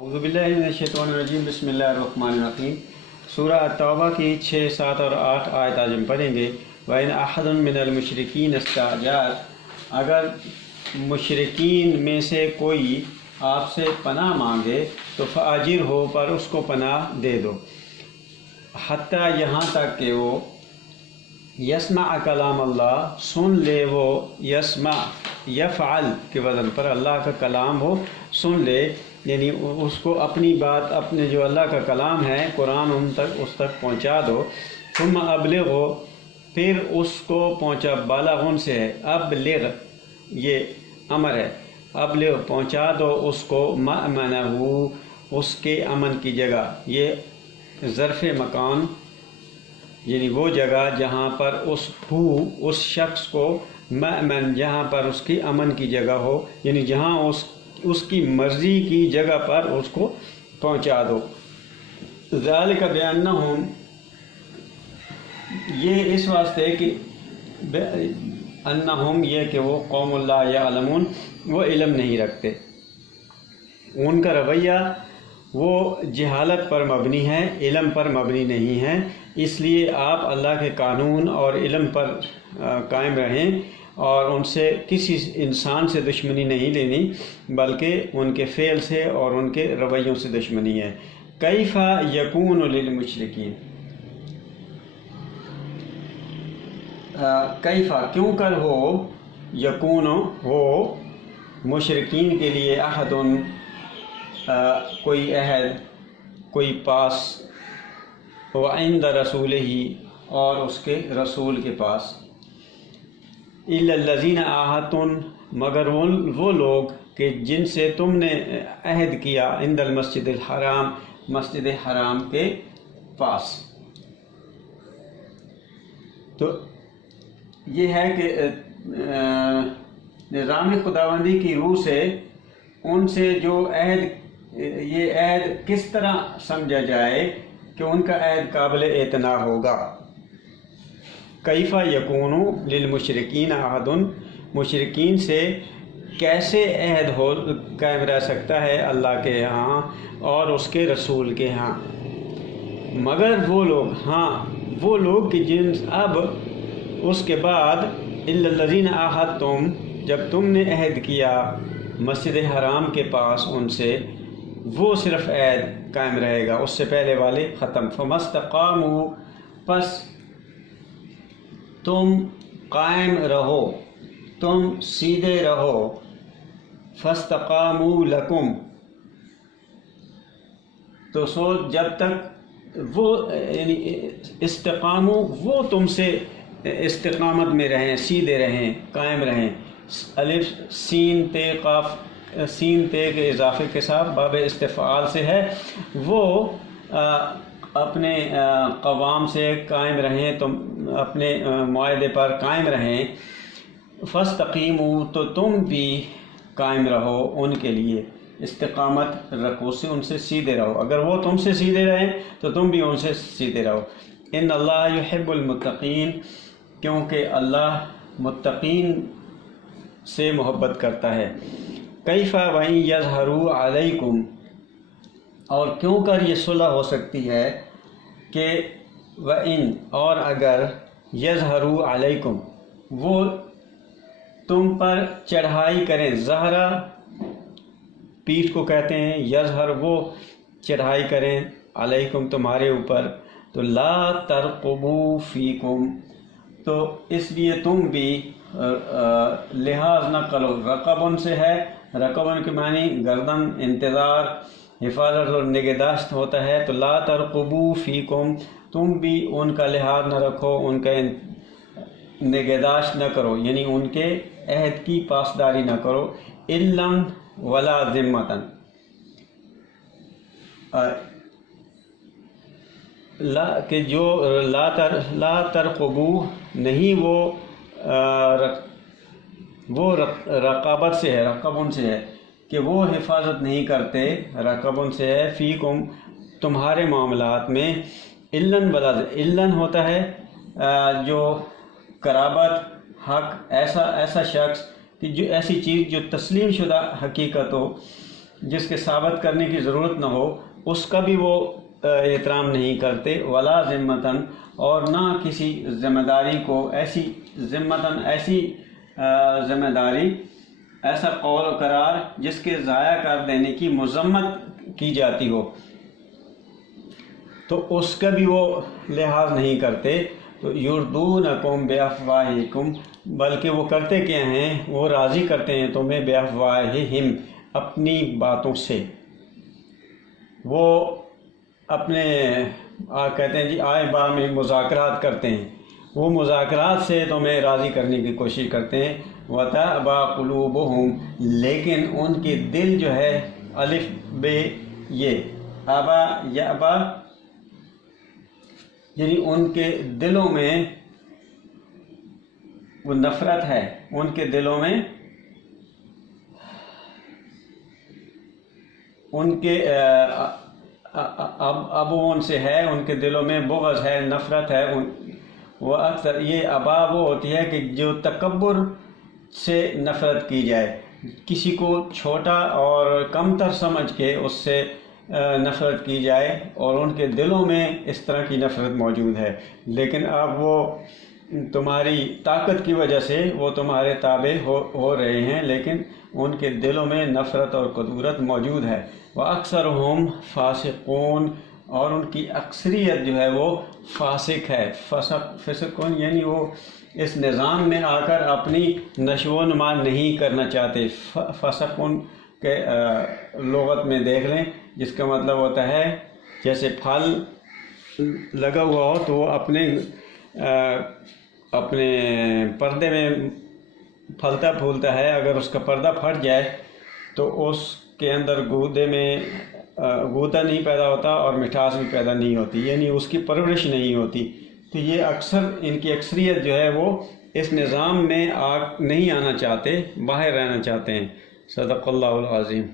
اعوذ باللہ من الشیطان الرجیم، بسم اللہ الرحمن الرحیم۔ سورہ التوبہ کی 6، 7 اور 8 آیت آج ہم پڑھیں گے۔ وَإِنْ أَحَدٌ مِّنَ الْمُشْرِكِينَ اسْتَجَارَكَ، اگر مشرکین میں سے کوئی آپ سے پناہ مانگے تو فَأَجِرْهُ، پر اس کو پناہ دے دو، حتیٰ یہاں تک کہ وہ یسمع کلام اللہ، سن لے وہ، یسمع یفعل کے وزن پر اللہ کا کلام ہو، سن لے، یعنی اس کو اپنی بات، اپنے جو اللہ کا کلام ہے قرآن اس تک پہنچا دو۔ ثم ابلغو، پھر اس کو پہنچا، بالغن سے ہے، ابلغ یہ امر ہے، ابلغ پہنچا دو اس کو، مأمنہ، اس کے امن کی جگہ، یہ ظرف مکان، یعنی وہ جگہ جہاں پر اس شخص کو مأمن، جہاں پر اس کی امن کی جگہ ہو، یعنی جہاں اس کی مرضی کی جگہ پر اس کو پہنچا دو۔ ذالک بأنہم، یہ اس واسطے کہ انہم، یہ کہ وہ قوم لا یعلمون، وہ علم نہیں رکھتے، ان کا رویہ وہ جہالت پر مبنی ہے، علم پر مبنی نہیں ہے۔ اس لیے آپ اللہ کے قانون اور علم پر قائم رہیں، اور ان سے کسی انسان سے دشمنی نہیں لینی، بلکہ ان کے فعل سے اور ان کے رویوں سے دشمنی ہے۔ کیف یکون للمشرکین، کیف کیوں کر ہو، یکون ہو مشرکین کے لیے، عہد کوئی عہد، کوئی پاس، وعند رسولہ، اور اس کے رسول کے پاس، الا الذین عاہدتم، مگر وہ لوگ کہ جن سے تم نے عہد کیا، عند المسجد الحرام، مسجد حرام کے پاس۔ تو یہ ہے کہ نظام خداوندی کی روح سے ان سے جو عہد، یہ عہد کس طرح سمجھا جائے کہ ان کا عہد قابل اعتنا ہوگا۔ کیف یکون للمشرکین عہد، مشرکین سے کیسے عہد قائم رہ سکتا ہے اللہ کے ہاں اور اس کے رسول کے ہاں، مگر وہ لوگ، ہاں وہ لوگ کہ جن اب اس کے بعد، الا الذین عاہدتم، جب تم نے عہد کیا مسجد حرام کے پاس ان سے، وہ صرف عہد قائم رہے گا، اس سے پہلے والے ختم۔ فما استقاموا، پس تم قائم رہو، تم سیدھے رہو، فاستقاموا لکم، تو سو جب تک وہ، یعنی استقاموا، وہ تم سے استقامت میں رہیں، سیدھے رہیں، قائم رہیں۔ الف سین تے قاف، سین تے کے اضافے کے ساتھ باب استفعال سے ہے، وہ اپنے قوام سے قائم رہیں، تم اپنے معاہدے پر قائم رہیں۔ فاستقیموا، تو تم بھی قائم رہو ان کے لیے، استقامت رکھو، سے ان سے سیدھے رہو، اگر وہ تم سے سیدھے رہیں تو تم بھی ان سے سیدھے رہو۔ ان اللہ یحب المتقین، کیونکہ اللہ متقین سے محبت کرتا ہے۔ کیف وَإِن یظہروا علیکم، اور کیوں کر یہ صلح ہو سکتی ہے کہ وَإِن، اور اگر، یظہروا علیکم، وہ تم پر چڑھائی کریں، ظہرا پیٹھ کو کہتے ہیں، یظہر وہ چڑھائی کریں، علیکم تمہارے اوپر، تو لا ترقبوا فیکم، تو اس لیے تم بھی لحاظ نہ کرو، رقبن سے ہے، رقبن کے معنی گردن، انتظار، حفاظت اور نگہداشت ہوتا ہے، تو لا ترقبوا فیکم، تم بھی ان کا لحاظ نہ رکھو، ان کا نگہداشت نہ کرو، یعنی ان کے عہد کی پاسداری نہ کرو، الا ولا ذمۃ، کہ جو لا ترقبوا، نہیں وہ رقابت سے ہے، رقبن سے ہے، کہ وہ حفاظت نہیں کرتے، رقبن سے ہے، فیکم تمہارے معاملات میں، الن ولا، الن ہوتا ہے جو قرابت، حق، ایسا شخص کہ جو ایسی چیز جو تسلیم شدہ حقیقت ہو، جس کے ثابت کرنے کی ضرورت نہ ہو اس کا بھی وہ احترام نہیں کرتے، ولا ذمتاً، اور نہ کسی ذمہ داری کو، ایسی ذمتاً ایسی ذمہ داری، ایسا قول و قرار جس کے ضائع کر دینے کی مذمت کی جاتی ہو، تو اس کا بھی وہ لحاظ نہیں کرتے۔ تو یردونکم بافواہکم، بلکہ وہ کرتے کیا ہیں، وہ راضی کرتے ہیں تمہیں بافواہہم، اپنی باتوں سے۔ وہ اپنے کہتے ہیں جی آئے با میں مذاکرات کرتے ہیں، وہ مذاکرات سے تمہیں راضی کرنے کی کوشش کرتے ہیں۔ وَتَأْبَى قُلُوبُهُمْ، لیکن ان کے دل جو ہے، الف بے یہ ابا یابا، یعنی ان کے دلوں میں وہ نفرت ہے، ان کے دلوں میں ان کے اب ان سے ہے، ان کے دلوں میں بغض ہے، نفرت ہے۔ وہ اکثر یہ ابا وہ ہوتی ہے کہ جو تکبر سے نفرت کی جائے، کسی کو چھوٹا اور کمتر سمجھ کے اس سے نفرت کی جائے، اور ان کے دلوں میں اس طرح کی نفرت موجود ہے۔ لیکن اب وہ تمہاری طاقت کی وجہ سے وہ تمہارے تابع ہو رہے ہیں، لیکن ان کے دلوں میں نفرت اور کدورت موجود ہے۔ وَأَكْثَرُهُمْ فَاسِقُونَ، اور ان کی اکثریت جو ہے وہ فاسق ہے۔ فسقون یعنی وہ اس نظام میں آ کر اپنی نشو و نما نہیں کرنا چاہتے۔ فسقون کے لغت میں دیکھ لیں، جس کا مطلب ہوتا ہے جیسے پھل لگا ہوا ہو تو وہ اپنے پردے میں پھلتا پھولتا ہے، اگر اس کا پردہ پھٹ جائے تو اس کے اندر گودے میں گودا نہیں پیدا ہوتا اور مٹھاس بھی پیدا نہیں ہوتی، یعنی اس کی پرورش نہیں ہوتی۔ تو یہ اکثر ان کی اکثریت جو ہے وہ اس نظام میں نہیں آنا چاہتے، باہر رہنا چاہتے ہیں۔ صدق اللہ العظیم۔